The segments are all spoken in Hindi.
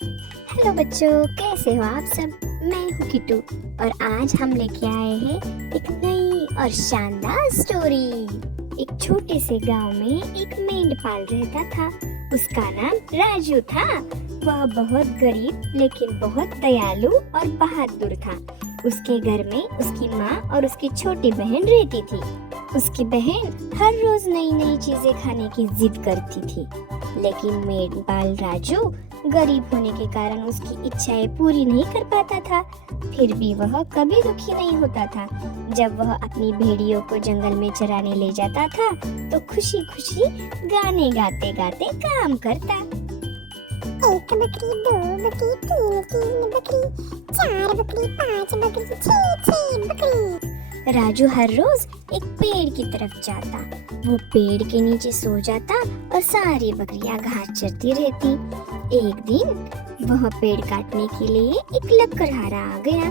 हेलो बच्चों, कैसे हो आप सब। मैं हूँ किट्टू और आज हम लेके आए हैं एक नई और शानदार स्टोरी। एक छोटे से गांव में एक मेंढपाल रहता था। उसका नाम राजू था। वह बहुत गरीब लेकिन बहुत दयालु और बहादुर था। उसके घर में उसकी माँ और उसकी छोटी बहन रहती थी। उसकी बहन हर रोज नई नई चीजें खाने की जिद करती थी, लेकिन मेंढपाल राजू गरीब होने के कारण उसकी इच्छाएं पूरी नहीं कर पाता था। फिर भी वह कभी दुखी नहीं होता था। जब वह अपनी भेड़ियों को जंगल में चराने ले जाता था तो खुशी खुशी गाने गाते गाते काम करता। एक बकरी, दो बकरी, तीन तीन बकरी, चार बकरी, पांच बकरी, छह बकरी। राजू हर रोज एक पेड़ की तरफ जाता। वो पेड़ के नीचे सो जाता और सारी बकरियां घास चरती रहती। एक दिन वह पेड़ काटने के लिए एक लकड़हारा आ गया।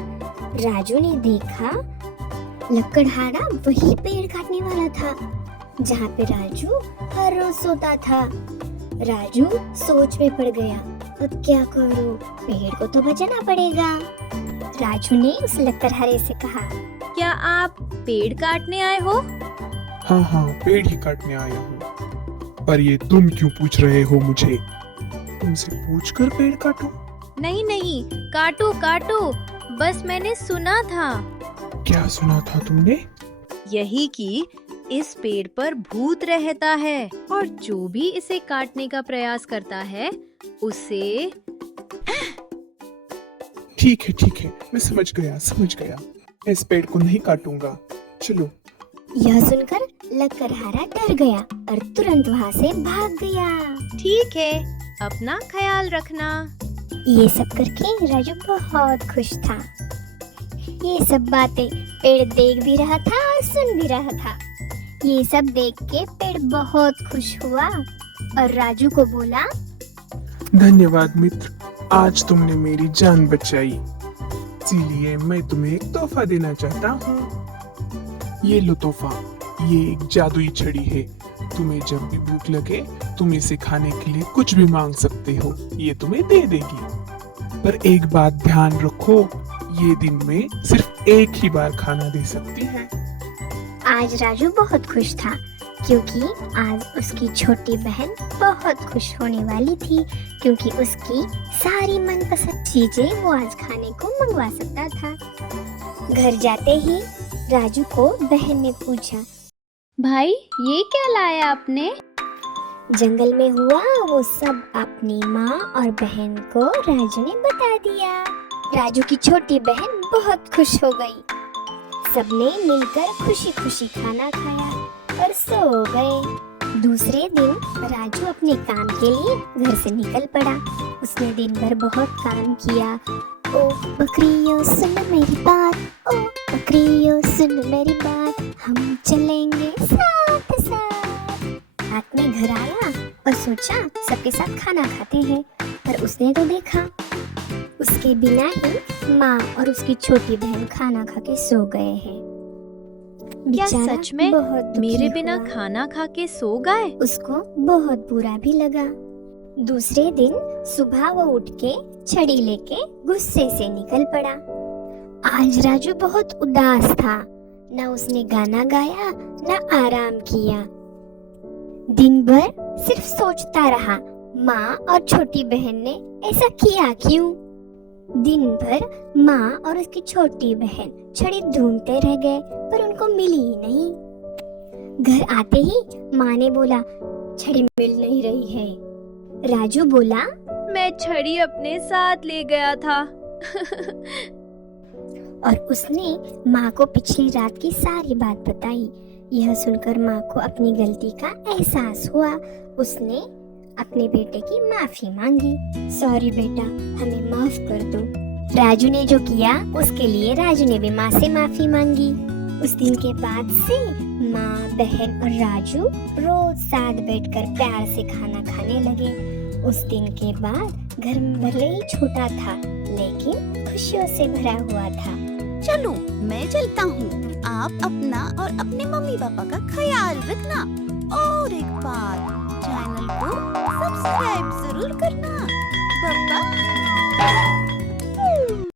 राजू ने देखा लकड़हारा वही पेड़ काटने वाला था जहाँ पे राजू हर रोज सोता था। राजू सोच में पड़ गया, अब क्या करूं? पेड़ को तो बचाना पड़ेगा। राजू ने उस लकड़हारे से कहा, क्या आप पेड़ काटने आए हो? हाँ, पेड़ ही काटने आया हूँ। पर ये तुम क्यों पूछ रहे हो मुझे? तुमसे पूछकर पेड़ काटूं? नहीं, काटो काटो, बस मैंने सुना था। क्या सुना था तुमने? यही कि इस पेड़ पर भूत रहता है और जो भी इसे काटने का प्रयास करता है उसे। ठीक है, मैं समझ गया। मैं इस पेड़ को नहीं काटूंगा। चलो। यह सुनकर लकड़हारा डर गया और तुरंत वहाँ से भाग गया। ठीक है, अपना ख्याल रखना। ये सब करके राजू बहुत खुश था। ये सब बातें पेड़ देख भी रहा था और सुन भी रहा था। ये सब देख के पेड़ बहुत खुश हुआ और राजू को बोला, धन्यवाद मित्र, आज तुमने मेरी जान बचाई। इसीलिए मैं तुम्हें एक तोहफा देना चाहता हूँ। ये लो तोहफा। ये एक जादुई छड़ी है। तुम्हें जब भी भूख लगे तुम इसे खाने के लिए कुछ भी मांग सकते हो, ये तुम्हें दे देगी। पर एक बात ध्यान रखो, ये दिन में सिर्फ एक ही बार खाना दे सकती है। आज राजू बहुत खुश था क्योंकि आज उसकी छोटी बहन बहुत खुश होने वाली थी, क्योंकि उसकी सारी मनपसंद चीजें वो आज खाने को मंगवा सकता था। घर जाते ही राजू को बहन ने पूछा, भाई ये क्या लाया आपने? जंगल में हुआ वो सब अपनी माँ और बहन को राजू ने बता दिया। राजू की छोटी बहन बहुत खुश हो गई। सबने मिलकर खुशी खुशी खाना खाया और सो गए। दूसरे दिन राजू अपने काम के लिए घर से निकल पड़ा। उसने दिन भर बहुत काम किया। ओ बकरियों सुन मेरी बात, ओ बकरियों सुन मेरी बात, हम चलेंगे साथ साथ। रात में घर आया और सोचा सबके साथ खाना खाते हैं, पर उसने तो देखा उसके बिना ही माँ और उसकी छोटी बहन खाना खा के सो गए हैं। क्या बेचारा सच में बहुत दुखी मेरे बिना हुआ। खाना खा के सो गए? उसको बहुत बुरा भी लगा। दूसरे दिन सुबह वो उठ के छड़ी लेके गुस्से से निकल पड़ा। आज राजू बहुत उदास था। न उसने गाना गाया न आराम किया। दिन भर सिर्फ सोचता रहा, माँ और छोटी बहन ने ऐसा किया क्यों? दिन भर माँ और उसकी छोटी बहन छड़ी ढूंढते रह गए पर उनको मिली ही नहीं। घर आते ही माँ ने बोला, छड़ी मिल नहीं रही है। राजू बोला, मैं छड़ी अपने साथ ले गया था। और उसने माँ को पिछली रात की सारी बात बताई। यह सुनकर माँ को अपनी गलती का एहसास हुआ। उसने अपने बेटे की माफी मांगी। सॉरी बेटा, हमें माफ कर दो। राजू ने जो किया उसके लिए राजू ने भी माँ से माफी मांगी। उस दिन के बाद से माँ, बहन और राजू रोज साथ बैठकर प्यार से खाना खाने लगे। उस दिन के बाद घर भले ही छोटा था लेकिन खुशियों से भरा हुआ था। चलो मैं चलता हूँ। आप अपना और अपने मम्मी पापा का ख्याल रखना। और एक बात, चैनल को सब्सक्राइब जरूर करना। Bye bye.